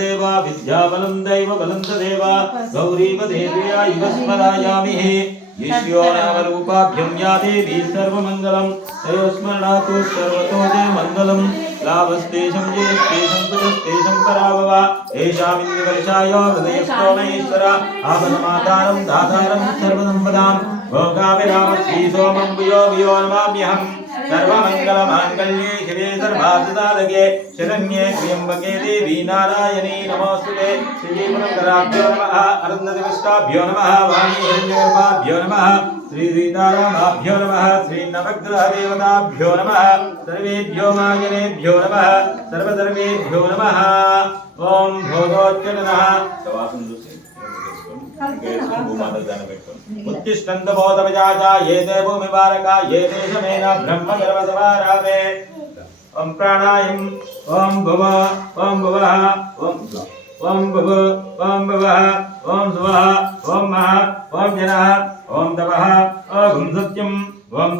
देवा विद्याबलं दैवबलं तदेव गौरीपदेव्या इव स्मरायामि ईश्यो नाम रूपाभ्यं या देवी सर्वमङ्गलं तयोस्मरणातु सर्वतो जय मङ्गलं लाभस्तेषं जयस्तेषं तुजस्तेषं पराभव एषामिन्द्रवर्षाय हृदयस्थो महेश्वर आपदमातारं दातारं सर्वसम्पदां भोगाभिराम श्रीसोमं भूयो नमाम्यहम् सर्वमङ्गलमाङ्गल्ये शिवे सर्वार्थसाधके शरण्ये त्र्यम्बके देवी नारायणी नमोस्तुते श्रीमन्कराभ्यो नमः अरुन्धतिपुष्टाभ्यो नमः वाणीहिरण्यगर्भाभ्यो नमः श्रीसीतारामाभ्यो नमः श्रीनवग्रहदेवताभ्यो नमः सर्वेभ्यो माजनेभ्यो नमः सर्वधर्मेभ्यो नमः ओम भोगोच्चनः उत्तिष्ठन्त बोधवजाता ये ते भूमिभारका ये देशमेन ब्रह्मगर्भसमारावे ओम प्राणायं ओम भव ओम भवः ओम भव ओम भवः ओम सुवः ओम महः ओम जनः ओम तपः ओम सत्यम् ओम